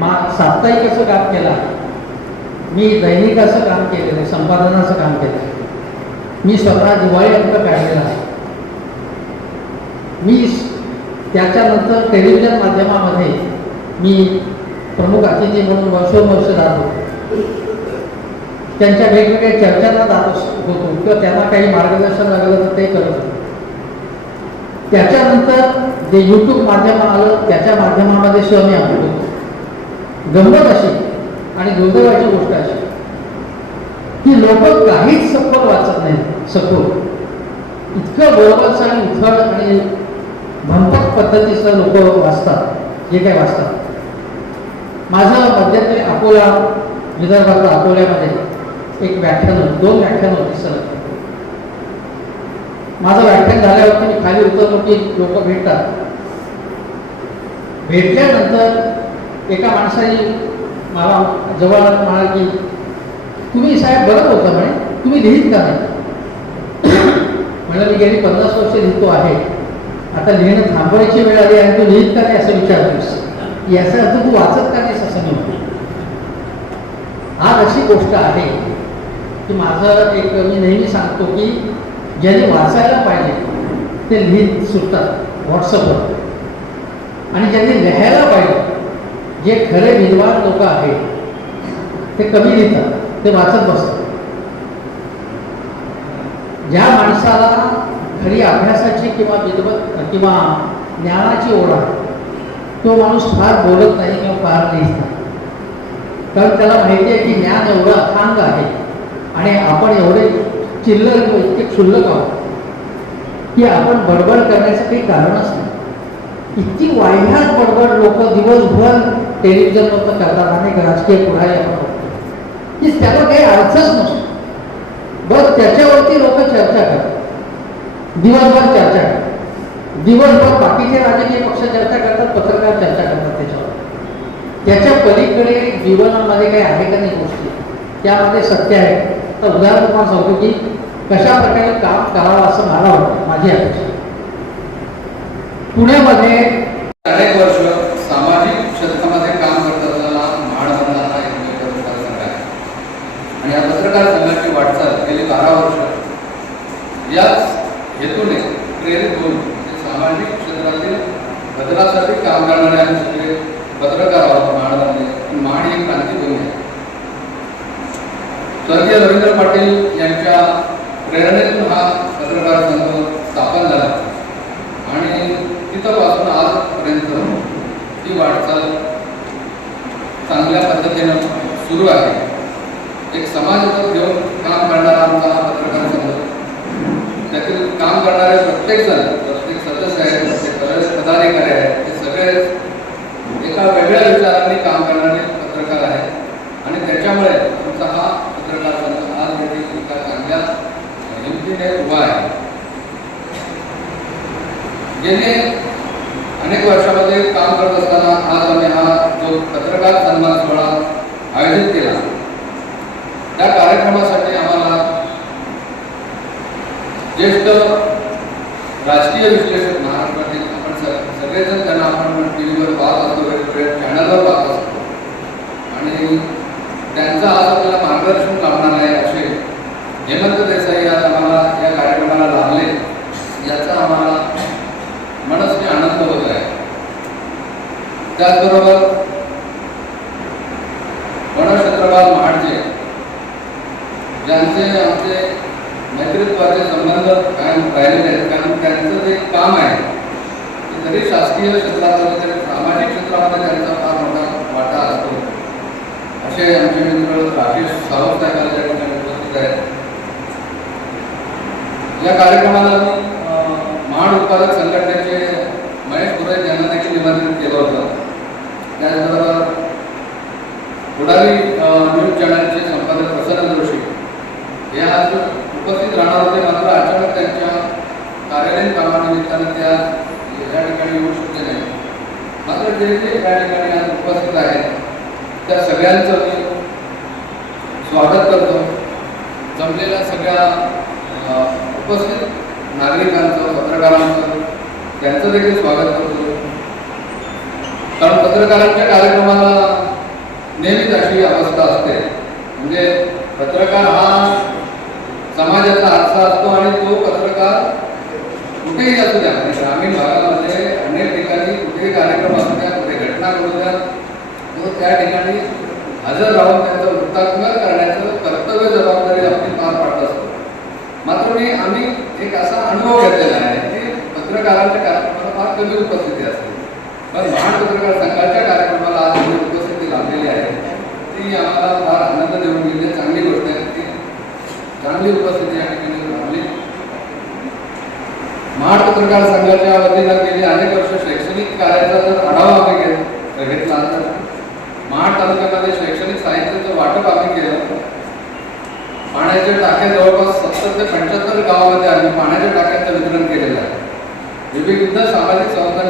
मा साप्ताहिक असं काम केलं. मी दैनिक असं काम केलेलं आहे संपादनाचं काम केलं. आहे मी स्वतः दिवाळी अंक काढलेला आहे. मी त्याच्यानंतर टेलिव्हिजन माध्यमामध्ये मी प्रमुख अतिथी म्हणून वर्षोवर्ष जात होतो. त्यांच्या वेगवेगळ्या चर्चांना जात होतो किंवा त्यांना काही मार्गदर्शन लागलं तर ते करत होतो. त्याच्यानंतर जे यूट्यूब माध्यम आलं त्याच्या माध्यमामध्ये सुद्धा मी आलो गंमत अशी आणि दुर्दैवाची गोष्ट अशी की लोक काहीच सखोल वाचत नाही सखोल. इतकं बरोबरचं आणि उथळ आणि भंपक पद्धतीचं लोक वाचतात. जे काय वाचतात? माझं मध्यंतरी अकोला विदर्भातल्या अकोल्यामध्ये एक व्याख्यान दोन व्याख्यान होती सर. माझं व्याख्यान झाल्यावरती मी खाली उतरलो की लोक भेटतात. भेटल्यानंतर एका माणसाने मला जवळ म्हणाल की तुम्ही साहेब बरं होतं म्हणे तुम्ही लिहित का नाही? म्हणलं मी गेली पन्नास वर्ष लिहितो आहे. आता लिहिणं थांबवायची वेळ आली आणि तू लिहित का नाही असं विचारतोस? याचा अर्थ तू वाचत का नाहीस असं मी म्हणतो आज अशी गोष्ट आहे की माझं एक मी नेहमी सांगतो की ज्याने वाचायला पाहिजे ते लिहित सुटतात व्हॉट्सअपवर. आणि ज्यांनी लिहायला पाहिजे जे खरे विद्वान लोक आहेत ते कमी लिहितात ते वाचत बसतात. ज्या माणसाला खरी अभ्यासाची किंवा विद्वत किंवा ज्ञानाची ओढ आहे तो माणूस फार बोलत नाही किंवा फार लिहित नाही. कारण त्याला माहिती आहे की ज्ञान एवढं अथांग आहे आणि आपण एवढे चिल्लर किंवा इतके क्षुल्लक आहोत की आपण बडबड करण्याचं काही कारणच नाही. इतकी वाढण्यात बडबड लोक दिवसभर टेलिव्हिजनवर करतात आणि राजकीय पुढारी आपण बघतो. की त्याला काही अर्थच नसतो. बस त्याच्यावरती लोक चर्चा करतात. दिवसभर चर्चा करतात. दिवसभर बाकीचे राजकीय पक्ष चर्चा करतात पत्रकार चर्चा करतात त्याच्यावर. त्याच्या पलीकडे जीवनामध्ये काही आहे का नाही गोष्टी? त्यामध्ये सत्य आहे. तर उदाहरण तुम्हाला सांगतो की कशा प्रकारे काम करावं असं मला वाटतं माझी अपेक्षा. पुण्यामध्ये अनेक वर्ष सामाजिक क्षेत्रामध्ये काम करत असताना म्हाड बंधारा एक पत्रकार संघ आहे. आणि या पत्रकार संघाची वाटचाल गेली बारा वर्ष. याच हेतूने प्रेरित होऊन सामाजिक क्षेत्रातील बदलासाठी काम करणारे सगळे पत्रकार आहोत म्हाडमध्ये म्हाड ही क्रांतीभूमी आहे. स्वर्गीय रवींद्र पाटील यांच्या प्रेरणेतून हा पत्रकार संघ तिथंपासून आजपर्यंत ती वाटचाल चांगल्या पद्धतीनं सुरू आहे. एक समाजाचं घेऊन काम करणारा आमचा हा पत्रकार समज. त्यातील काम करणारे प्रत्येक जण प्रत्येक सदस्य आहेत प्रत्येक पदाधिकारी आहेत ते सगळेच एका वेगळ्या विचारांनी काम करणारे पत्रकार आहेत. आणि त्याच्यामुळे आमचा हा पत्रकार संघ आज देखील एका चांगल्या हिमतीने उभा आहे. गेले अनेक वर्षामध्ये काम करत असताना आज आम्ही हा जो पत्रकार सन्मान सोहळा आयोजित केला. त्या कार्यक्रमासाठी आम्हाला ज्येष्ठ राजकीय विश्लेषक महाराष्ट्रातील आपण सगळेजण त्यांना आपण टी व्हीवर पाहत असतो वेगवेगळ्या चॅनलवर पाहत असतो. आणि त्यांचं आज आपल्याला मार्गदर्शन लाभणार आहे असे हेमंत देसाई आज आम्हाला या कार्यक्रमाला लाभले याचा आम्हाला मनस्वी त्याचबरोबर वनक्षेत्रपाल महाडजे ज्यांचे आमचे नेतृत्वाचे संबंध कायम राहिलेले आहेत. कारण त्यांचं जे काम आहे ते जरी शासकीय क्षेत्रात तरी सामाजिक क्षेत्रामध्ये त्यांचा फार मोठा वाटा असतो. असे आमचे मित्र राकेश सावंत या ठिकाणी उपस्थित आहेत. या कार्यक्रमाला मी महाड उत्पादक संघटनेचे महेश पुरे यांना देखील निमंत्रित केलं होतं. त्याचबरोबर पुढारी न्यूज चॅनलचे संपादक प्रसन्न जोशी हे आज उपस्थित राहणार होते. मात्र अचानक त्यांच्या कार्यालयीन कामानिमित्तानं त्या या ठिकाणी येऊ शकले नाही. मात्र जे जे या ठिकाणी आज उपस्थित आहेत त्या सगळ्यांचं मी स्वागत करतो. जमलेल्या सगळ्या उपस्थित नागरिकांचं पत्रकारांचं त्यांचं देखील स्वागत करतो. कारण पत्रकारांच्या कार्यक्रमाला नेहमीच अशी अवस्था असते. म्हणजे पत्रकार हा समाजाचा आरसा असतो आणि तो पत्रकार कुठेही असू द्या. म्हणजे ग्रामीण भागामध्ये अनेक ठिकाणी कुठेही कार्यक्रम असू द्या कुठे घटना घडू द्या तो त्या ठिकाणी हजर राहून त्यांचं वृत्तात्मक करण्याचं कर्तव्य जबाबदारी आपली पार पाडत असतो. मात्र मी आम्ही एक असा अनुभव घेतलेला आहे की पत्रकारांच्या कार्यक्रमाला फार कमी उपस्थिती असते. पण महान पत्रकार संघाच्या कार्यक्रमाला आज आम्ही उपस्थिती लाभलेली आहे. ती आम्हाला फार आनंद देऊन गेली चांगली गोष्ट आहे ती. चांगली उपस्थिती या ठिकाणी लाभली महाड पत्रकार संघाच्या वतीनं गेली अनेक वर्ष शैक्षणिक कार्याचा जर आढावा आम्ही घेत घेतला तर महाड तालुक्यामध्ये शैक्षणिक साहित्याचं वाटप आम्ही केलं. पाण्याच्या टाक्या जवळपास सत्तर ते पंच्याहत्तर गावामध्ये आम्ही पाण्याच्या टाक्यांचं वितरण केलेलं आहे. विविध सामाजिक संस्था